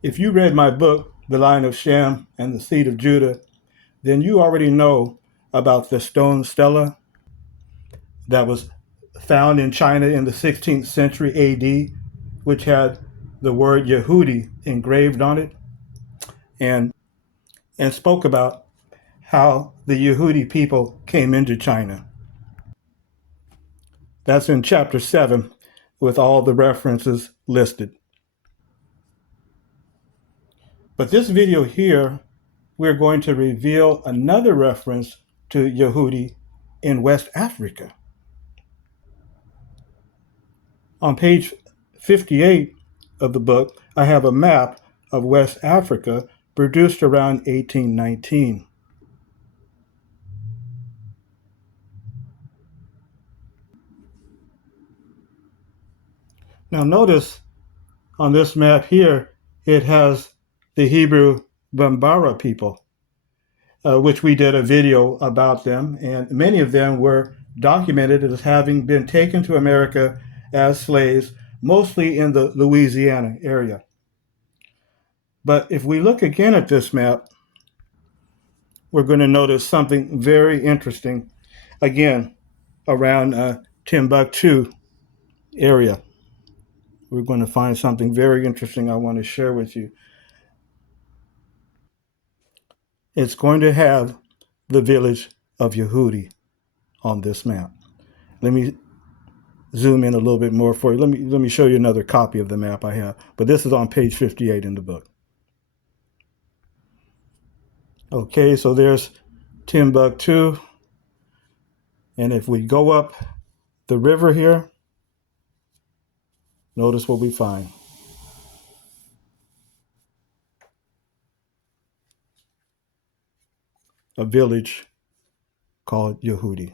If you read my book, The Line of Shem and the Seed of Judah, then you already know about the stone stela that was found in China in the 16th century AD, which had the word Yehudi engraved on it, and spoke about how the Yehudi people came into China. That's in chapter 7 with all the references listed. But this video here, we're going to reveal another reference to Yehudi in West Africa. On page 58 of the book, I have a map of West Africa produced around 1819. Now notice on this map here, it has the Hebrew Bambara people, which we did a video about them, and many of them were documented as having been taken to America as slaves, mostly in the Louisiana area. But if we look again at this map, we're going to notice something very interesting, again, around Timbuktu area. We're going to find something very interesting I want to share with you. It's going to have the village of Yehudi on this map. Let me zoom in a little bit more for you. Let me show you another copy of the map I have, but this is on page 58 in the book. Okay, so there's Timbuktu, and if we go up the river here, notice what we find. A village called Yehudi.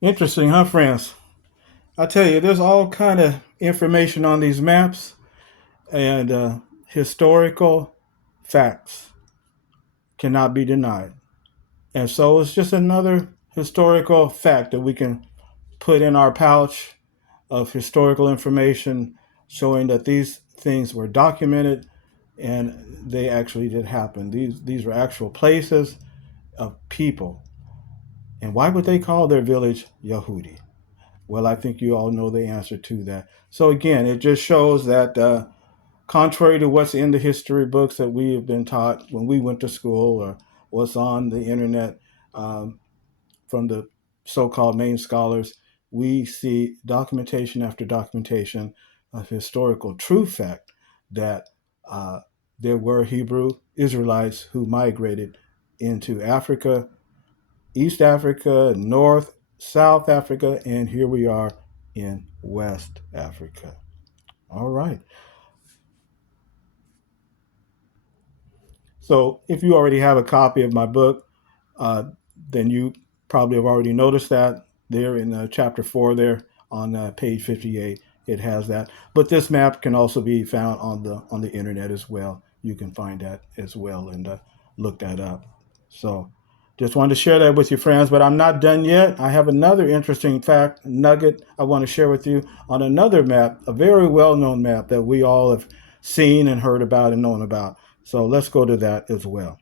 Interesting, huh, friends? I tell you, there's all kind of information on these maps and historical facts cannot be denied. And so it's just another historical fact that we can put in our pouch of historical information showing that these things were documented and they actually did happen. These were actual places of people. And why would they call their village Yehudi? Well, I think you all know the answer to that. So again, it just shows that contrary to what's in the history books that we have been taught when we went to school or what's on the internet from the so-called main scholars, we see documentation after documentation of historical true fact that there were Hebrew Israelites who migrated into Africa, East Africa, North, South Africa, and here we are in West Africa. All right. So if you already have a copy of my book, then you probably have already noticed that there in chapter 4 there on page 58. It has that. But this map can also be found on the internet as well. You can find that as well and look that up. So just wanted to share that with you, friends, but I'm not done yet. I have another interesting fact nugget I want to share with you on another map, a very well-known map that we all have seen and heard about and known about. So let's go to that as well.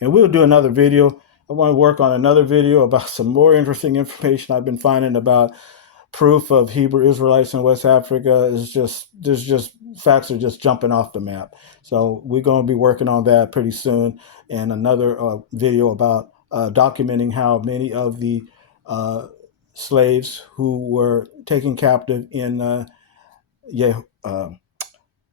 And we'll do another video. I want to work on another video about some more interesting information I've been finding about proof of Hebrew Israelites in West Africa. There's just facts are just jumping off the map. So we're going to be working on that pretty soon. And another video about documenting how many of the slaves who were taken captive in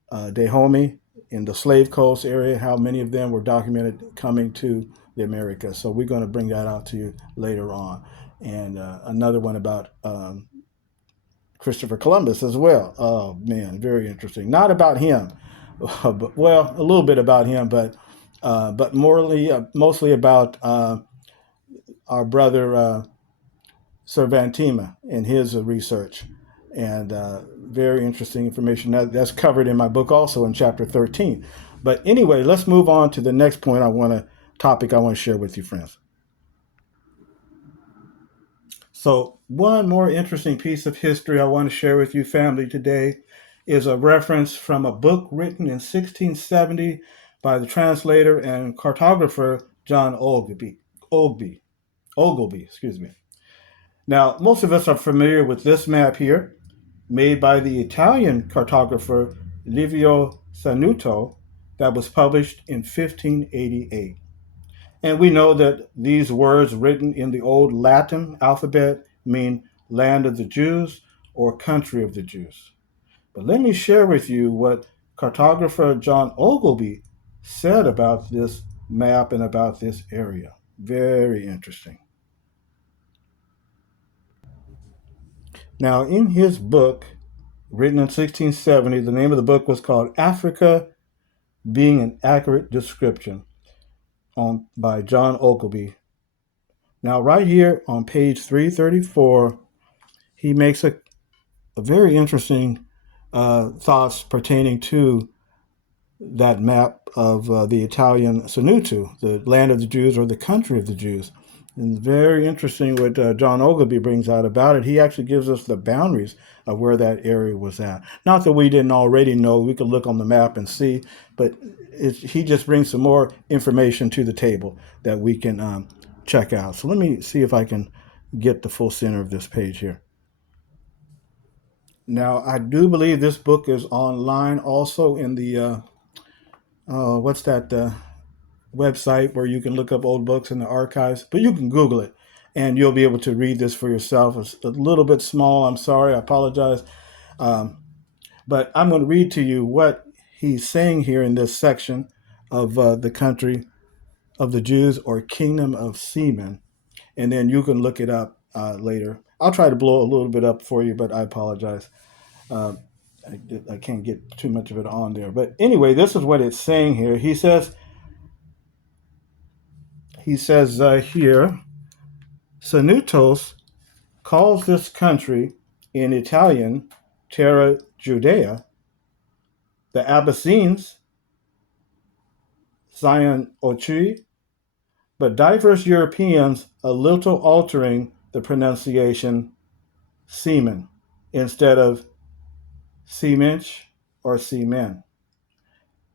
Dahomey, in the Slave Coast area, how many of them were documented coming to the Americas. So we're going to bring that out to you later on. And another one about Christopher Columbus as well. Oh, man, very interesting. Not about him, but, well, a little bit about him, but mostly about our brother Cervantima and his research. And very interesting information that's covered in my book also in chapter 13. But anyway, let's move on to the next point I want to topic I want to share with you, friends. So, one more interesting piece of history I want to share with you, family, today is a reference from a book written in 1670 by the translator and cartographer John Ogleby, excuse me. Now, most of us are familiar with this map here, made by the Italian cartographer Livio Sanuto, that was published in 1588. And we know that these words written in the old Latin alphabet mean land of the Jews or country of the Jews. But let me share with you what cartographer John Ogleby said about this map and about this area. Very interesting. Now, in his book, written in 1670, the name of the book was called Africa Being an Accurate Description by John Ogleby. Now, right here on page 334, he makes a very interesting thoughts pertaining to that map of the Italian Sanutu, the land of the Jews or the country of the Jews. And very interesting what John Ogleby brings out about it. He actually gives us the boundaries of where that area was at. Not that we didn't already know, we could look on the map and see, but he just brings some more information to the table that we can check out. So let me see if I can get the full center of this page here. Now, I do believe this book is online also in the, what's that website where you can look up old books in the archives, but you can Google it and you'll be able to read this for yourself. It's a little bit small. I'm sorry. I apologize. But I'm going to read to you what he's saying here in this section of the country of the Jews or kingdom of Semen. And then you can look it up later. I'll try to blow a little bit up for you, but I apologize. I can't get too much of it on there. But anyway, this is what it's saying here. He says here, Sanutos calls this country in Italian Terra Judea, the Abessines, Zion Ochri, but diverse Europeans a little altering the pronunciation Semen instead of Semench or Semen.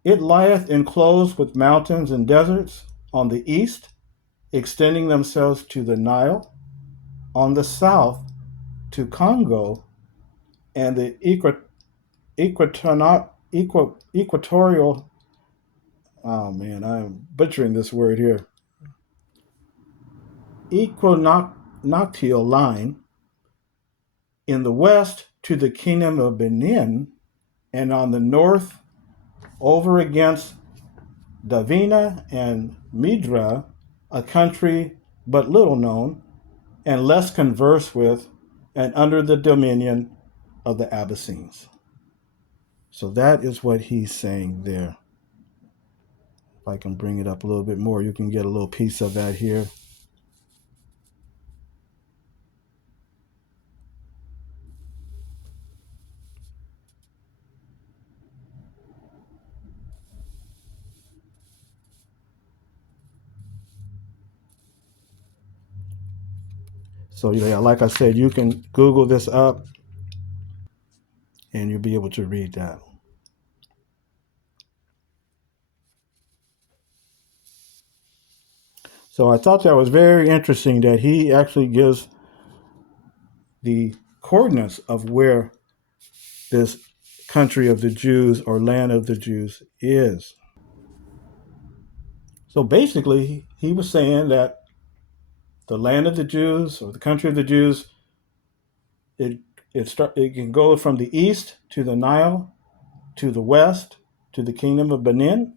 It lieth enclosed with mountains and deserts on the east, extending themselves to the Nile, on the south to Congo, and the equatorial, oh man, I'm butchering this word here, equinoctial line, in the west to the kingdom of Benin, and on the north over against Davina and Midra, a country but little known and less conversed with, and under the dominion of the Abessines. So that is what he's saying there. If I can bring it up a little bit more, you can get a little piece of that here. So yeah, like I said, you can Google this up and you'll be able to read that. So I thought that was very interesting that he actually gives the coordinates of where this country of the Jews or land of the Jews is. So basically, he was saying that the land of the Jews or the country of the Jews, it can go from the east to the Nile, to the west to the kingdom of Benin,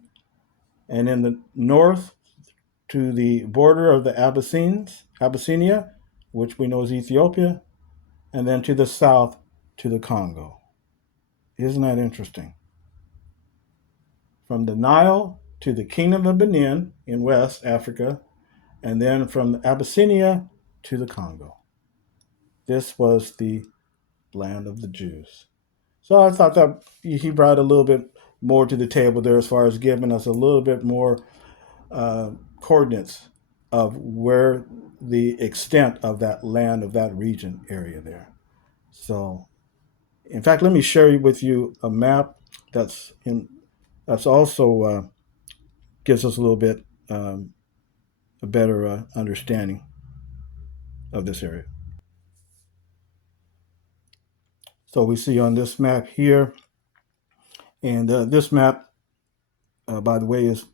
and in the north to the border of the Abyssinia, which we know is Ethiopia, and then to the south to the Congo. Isn't that interesting? From the Nile to the kingdom of Benin in West Africa, and then from Abyssinia to the Congo. This was the land of the Jews. So I thought that he brought a little bit more to the table there as far as giving us a little bit more coordinates of where the extent of that land, of that region area there. So, in fact, let me share with you a map that's also gives us a little bit a better understanding of this area. So we see on this map here, and this map, by the way, is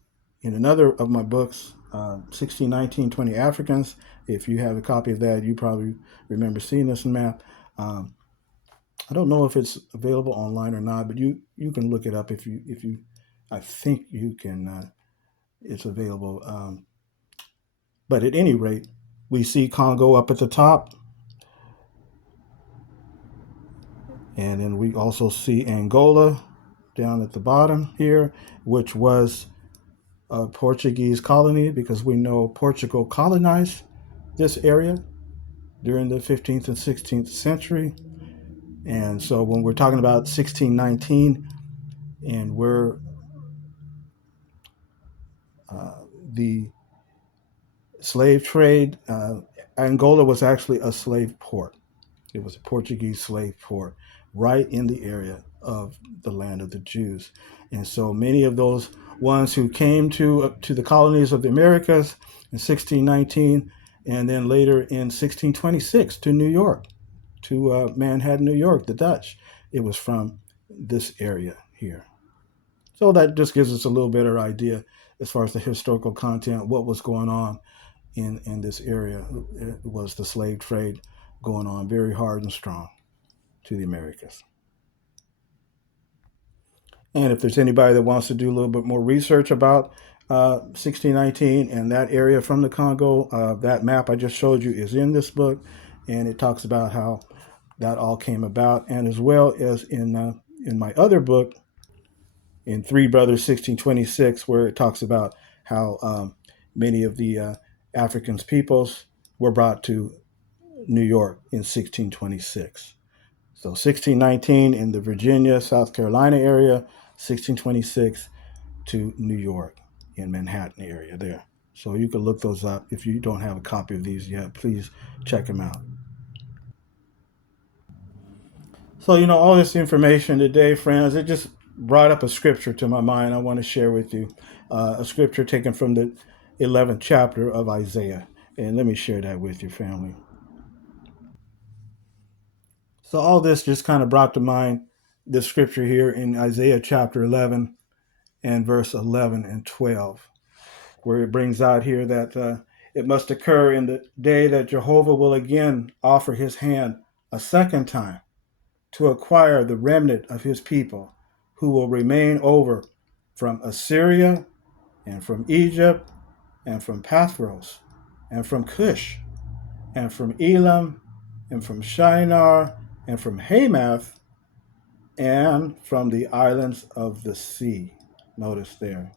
in another of my books, 1619 Africans. If you have a copy of that, you probably remember seeing this map. I don't know if it's available online or not, but you can look it up if you. I think you can. It's available. But at any rate, we see Congo up at the top, and then we also see Angola down at the bottom here, which was a Portuguese colony, because we know Portugal colonized this area during the 15th and 16th century. And so when we're talking about 1619, and we're the slave trade, Angola was actually a slave port. It was a Portuguese slave port right in the area of the land of the Jews. And so many of those ones who came to the colonies of the Americas in 1619, and then later in 1626 to New York, to Manhattan, New York, the Dutch, it was from this area here. So that just gives us a little better idea as far as the historical content, what was going on in this area. It was the slave trade going on very hard and strong to the Americas. And if there's anybody that wants to do a little bit more research about 1619 and that area from the Congo, that map I just showed you is in this book, and it talks about how that all came about, and as well as in my other book, in Three Brothers 1626, where it talks about how many of the Africans peoples were brought to New York in 1626. So 1619 in the Virginia, South Carolina area, 1626 to New York in Manhattan area there. So you can look those up. If you don't have a copy of these yet, please check them out. So, all this information today, friends, it just brought up a scripture to my mind I want to share with you. A scripture taken from the 11th chapter of Isaiah. And let me share that with you, family. So all this just kind of brought to mind the scripture here in Isaiah chapter 11 and verse 11 and 12, where it brings out here that it must occur in the day that Jehovah will again offer his hand a second time to acquire the remnant of his people, who will remain over from Assyria and from Egypt and from Pathros and from Cush and from Elam and from Shinar and from Hamath and from the islands of the sea. Notice there.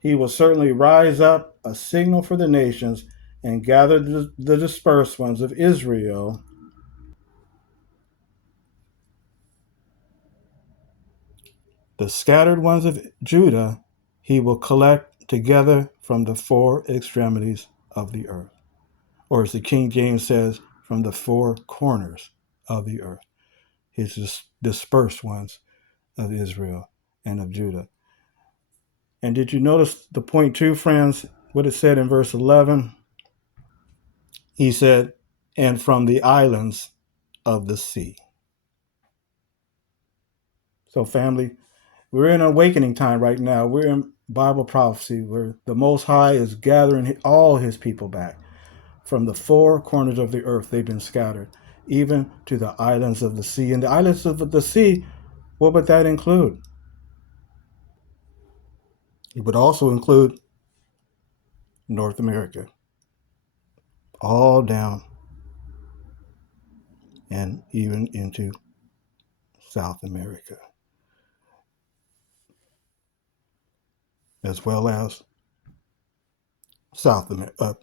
He will certainly rise up a signal for the nations and gather the dispersed ones of Israel. The scattered ones of Judah he will collect together from the four extremities of the earth. Or as the King James says, from the four corners of the earth. His dispersed ones of Israel and of Judah. And did you notice the point too, friends? What it said in verse 11? He said, and from the islands of the sea. So family, we're in an awakening time right now. We're in Bible prophecy where the Most High is gathering all his people back. From the four corners of the earth, they've been scattered, even to the islands of the sea. And the islands of the sea, what would that include? It would also include North America, all down and even into South America, as well as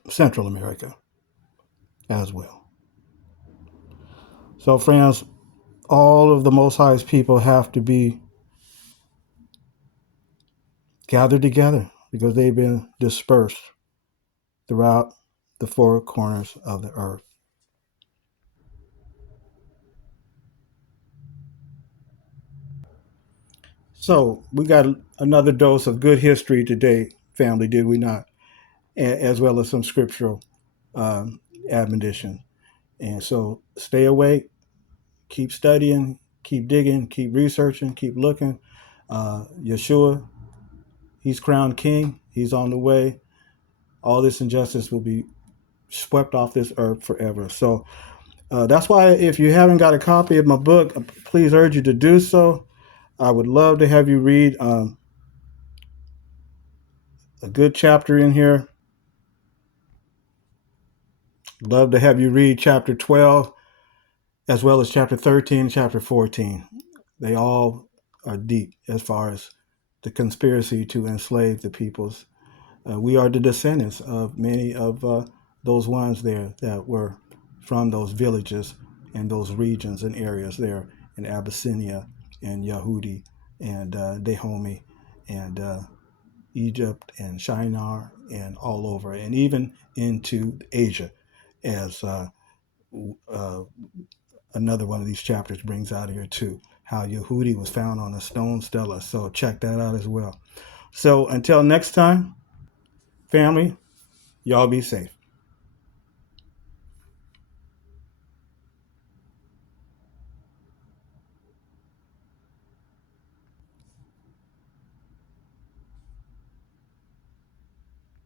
Central America as well. So, friends, all of the Most High's people have to be gathered together. because they've been dispersed throughout the four corners of the earth. So we got another dose of good history today, family, did we not? As well as some scriptural um, admonition. And so stay awake, keep studying, keep digging, keep researching, keep looking. Yeshua, he's crowned king. He's on the way. All this injustice will be swept off this earth forever. So that's why if you haven't got a copy of my book, please urge you to do so. I would love to have you read a good chapter in here. Love to have you read chapter 12 as well as chapter 13 and chapter 14. They all are deep as far as the conspiracy to enslave the peoples. We are the descendants of many of those ones there that were from those villages and those regions and areas there in Abyssinia and Yahudi and Dahomey and Egypt and Shinar and all over, and even into Asia, as uh, another one of these chapters brings out here too. How Yehudi was found on a stone stela. So check that out as well. So until next time, family, y'all be safe.